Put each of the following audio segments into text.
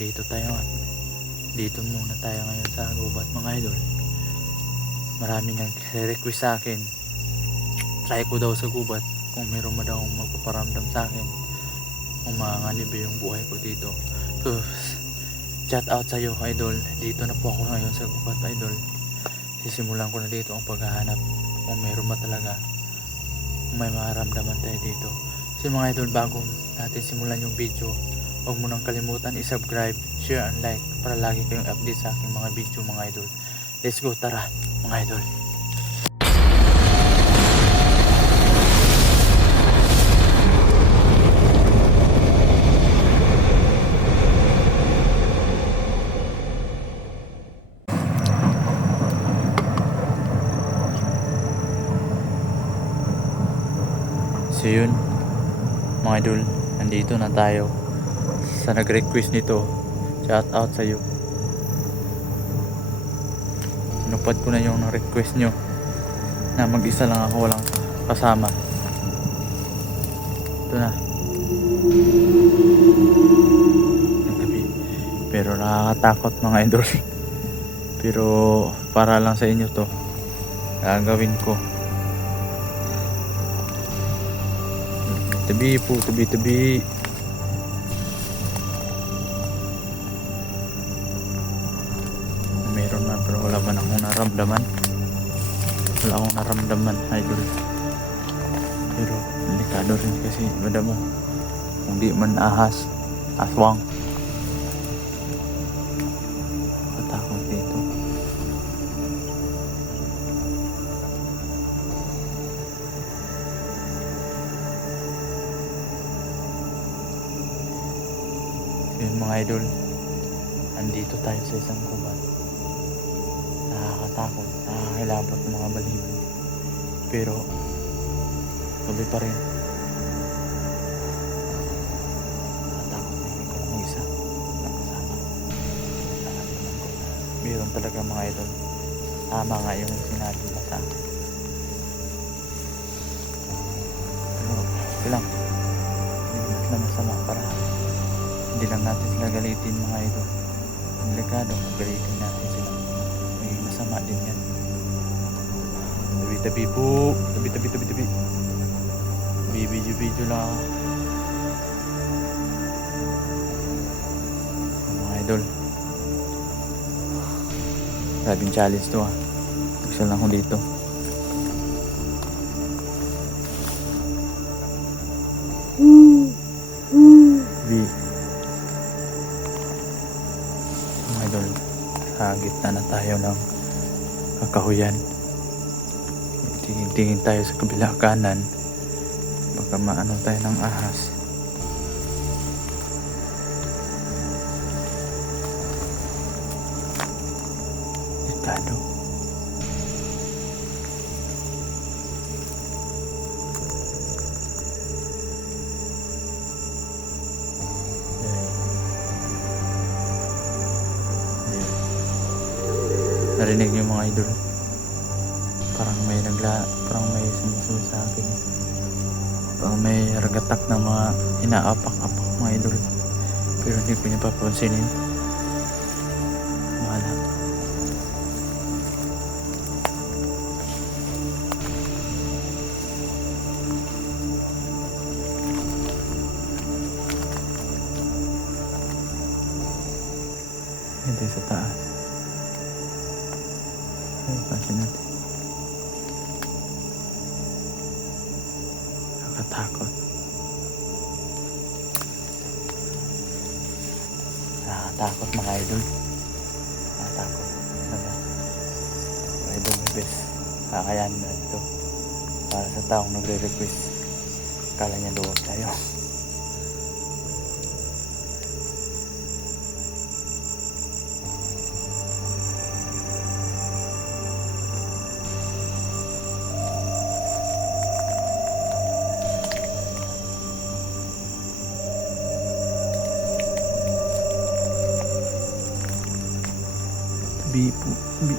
Dito tayo nga. Dito muna tayo ngayon sa gubat mga idol. Marami nag-request sa akin. Try ko daw sa gubat kung meron mo daw magpaparamdam sa akin. Kung makakalibre yung buhay ko dito. So, shout out sa iyo idol. Dito na po ako ngayon sa gubat idol. Sisimulan ko na dito ang paghahanap. Kung meron ba talaga. Kung may makaramdaman tayo dito. So mga idol, bago natin simulan yung video, huwag mo nang kalimutan i-subscribe, share and like para lagi kayong update sa aking mga video mga idol. Let's go, tara mga idol. So yun mga idol, nandito na tayo sa nag-request nito. Shout out sa iyo. Sinupad ko na yung request nyo na mag-isa lang ako, walang kasama. Ito na ang gabi, pero nakakatakot mga idol. Pero para lang sa inyo to gagawin ko. Tabi po, tabi. Meron man pero wala man akong naramdaman. Wala akong naramdaman idol. Pero delikado rin kasi bada mo kung di man ahas, aswang. Katakot dito. Yun mga idol, andito tayo sa isang gubat. Nakakatakot, nakakilabot ng mga balibo, pero tuloy pa rin. Nakatakot na hindi ko lang mag-isa, walang kasama. Nararamdaman ko na meron talaga mga idol. Tama nga yung sinabi na sa akin. Pero ito lang, hindi na masama para hindi lang natin sila galitin mga idol. Delikado kung galitin natin sila, may masama din yan. Tabi po, tabi. Video lang ako. Mga idol, grabing challenge to ha. Gusto lang ako dito. Mga idol, sa gitna na tayo ng kakahuyan. Tingin tayo sa kabila kanan, baka maano tayo ng ahas. Delikado. Narinig niyo mga idol, parang may sumusunod sa akin. Parang may ragatak na mga inaapak-apak mga idol, pero hindi ko niya papansinin. Mahala. Hindi sa taas. Ay, pansin natin. Nakakatakot. Nakakatakot mga idol. Nakakatakot. Sana mga idol may best kakayanin na ito para sa taong nagre-request. Kala niya luwag tayo. Tabi po, tabi.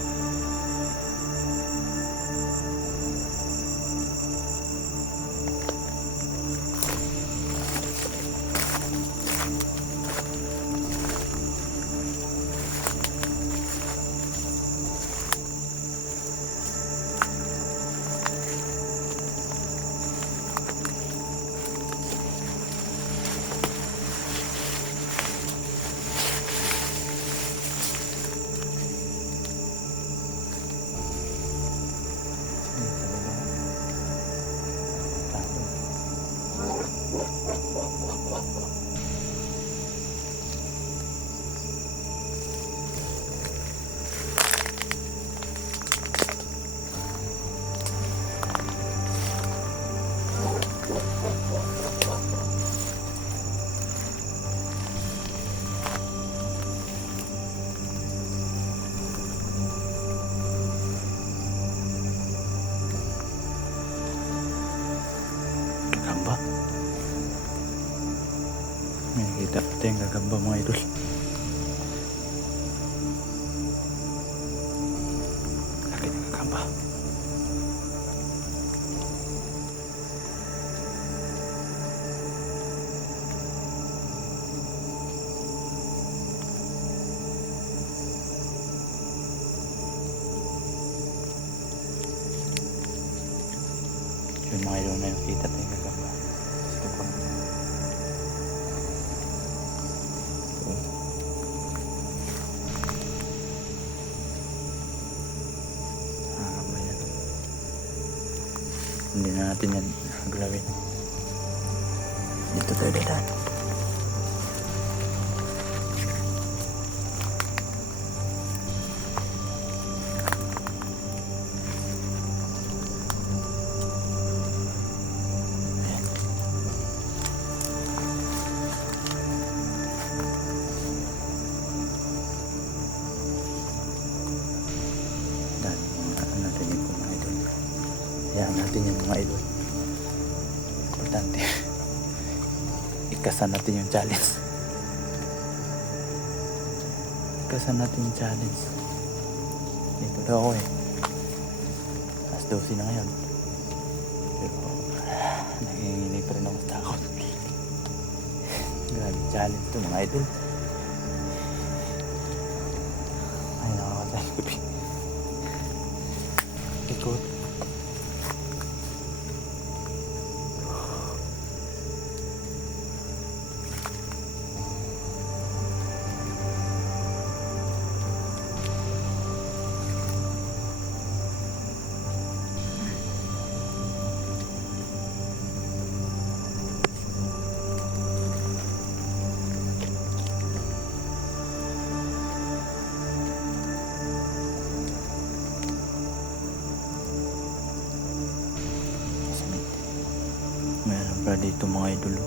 tayong gagamba mga idol. Laki ng gagamba. Yung mga idol, may nakita tayong gagamba. Gusto ko na. Hindi na natin yan gagawin. Dito tayo dadaan. Ayan. Dami mga natin yung mga idol. Hayaan natin yung mga idol. Importante. Ikasan natin yung challenge. Ikasan natin yung challenge. Dito daw ako eh. Alas 12 na ngayon. Pero nanginginig pa rin ako sa takot. Grabe challenge to mga idol. Ay nakakatayo. Ikot. Meron pa dito mga idol.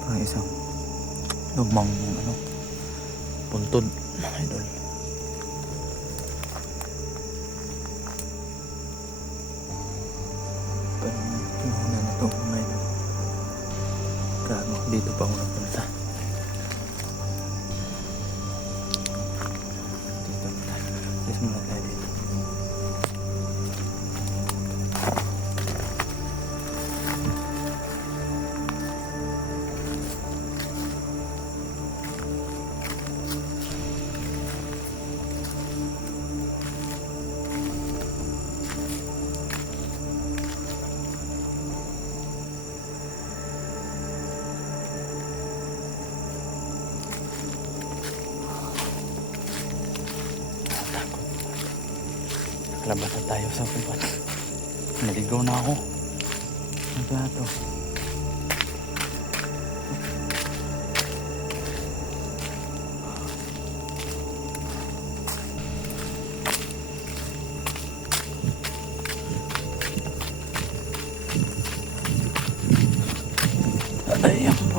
Parang isang lumang puntod mga idol. Parang pinuna na ito mga idol. Gago, dito pa ako napunta. Dito muna. Yes muna tayo dito. Labas na tayo sa kubat. Naligaw na ako. Ang plato. Ayan.